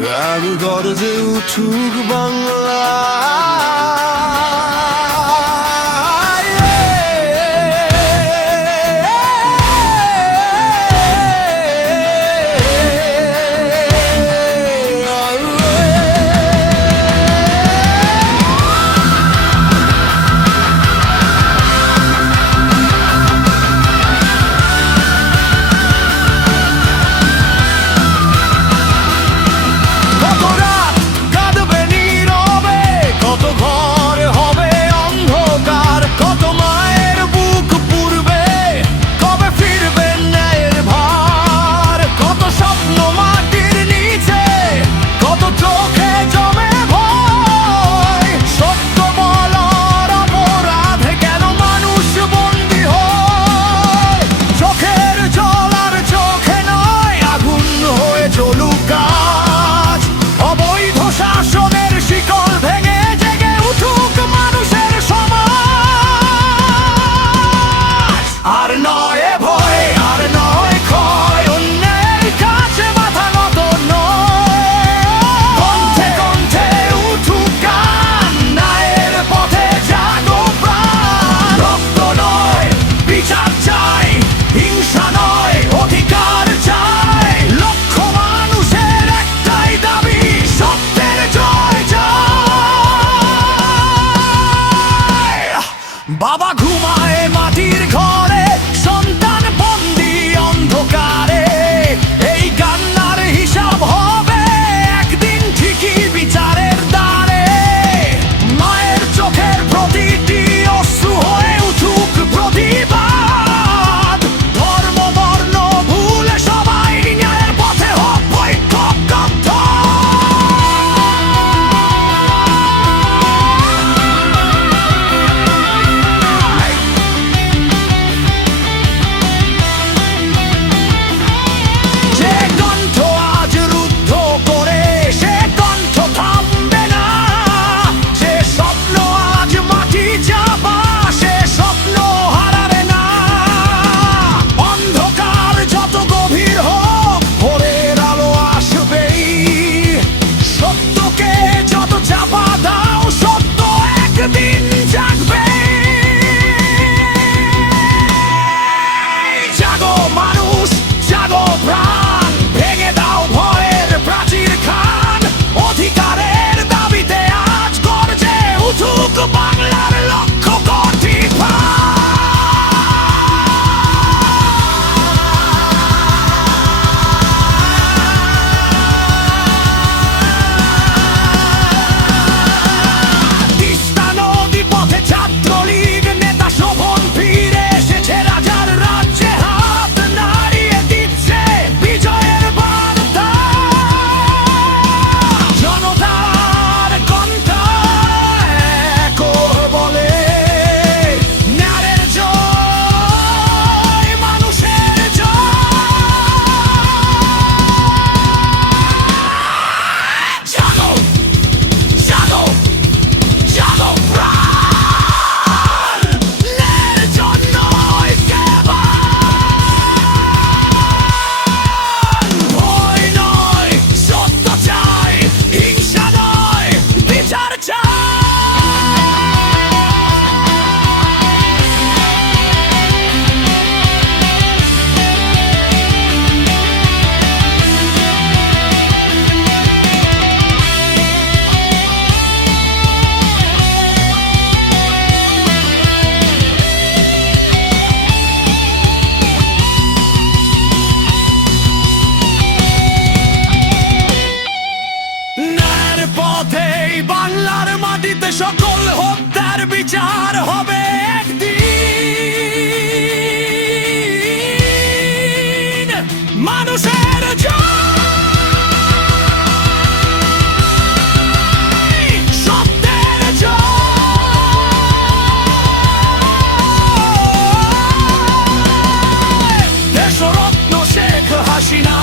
আর গর্জে উঠুক বাংলা। বাবা ঘুমায় মাটির ঘরে, সন্তান বন্দি অন্ধকারে। এই কান্নার হিসাব হবে একদিন ঠিকই বিচারের দ্বারে। মায়ের চোখের প্রতিটি অশ্রু হয়ে উঠুক প্রতিবাদ। ধর্ম বর্ণ ভুলে সবাই ন্যায়ের পথে হোক ঐক্যবদ্ধ। বাংলার লক্ষ কোটি তিস্তা নদী পথে ছাত্রলীগ নেতা শোভন ফিরে এসেছে, রাজার রাজ্যে হাত নাড়িয়ে দিচ্ছে বিজয়ের বার্তা। জনতার কণ্ঠ বাংলার মাটিতে সকল হত্যার বিচার হবে একদিন। মানুষের জয়, সত্যের জয়। দেশরত্ন শেখ হাসিনা